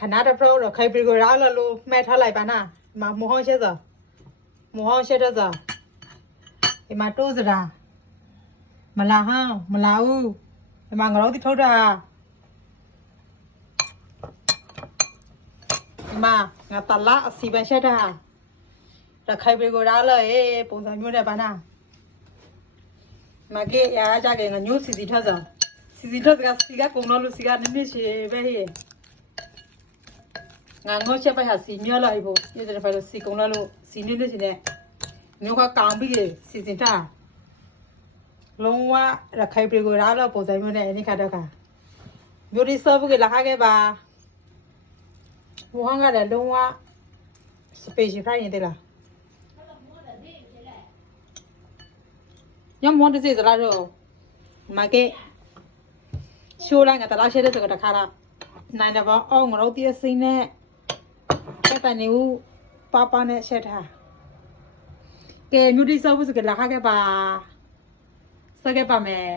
ခဏတပြောတော့ခိုင်ပရီကိုရာလာလို့မဲ့ထားလိုက်ပါနာမမဟောရှဲစောမဟောရှဲတော့စောဒီမှာတိုးစရာမလာဟောင်းမလာဘူးဒီမှာငရောတိထုတ်တာဒီမှာငါတလာအစီပန်ရှက်တာတခိုင်ပရီကိုရာလာပုံစံမျိုးနဲ့ပါနာမကေရာကြကေငါညိုးစီထားစောစီထားကစီကကုံလို့စီကနည်းနည်းရှိပဲဟဲ့ငါငေါချက်ပဲဟာစီညောလိုက်ဖို့ဒီတဲ့ဖက်လို့စီကုံလို့စီနည်းနည်းရှိနေမျိုးကကောင်းပြီးစီစဉ်တာလုံးဝရခိုင်ပြည်ကိုရာလို့ပုံစံမျိုးနဲ့အနိခတော့ကမျိုးဒီဆော့ဘူးကလာခဲ့ပါဘဝကလည်းလုံးဝစပယ်ရှယ်ဖိုင်ရင်တလားညမွန်တစီစလာတော့မကေရှိုးလိုက်ငါတလားရှဲတဲ့စကတခါလာနိုင်တော့အောင်ငရောတည်းစိနေတဲ့တန်နေဦးပနဲ့ရှက်တာကဲမျိုးဒီဆော့ဘူးကလာခဲ့ပါစခဲ့ပါမယ်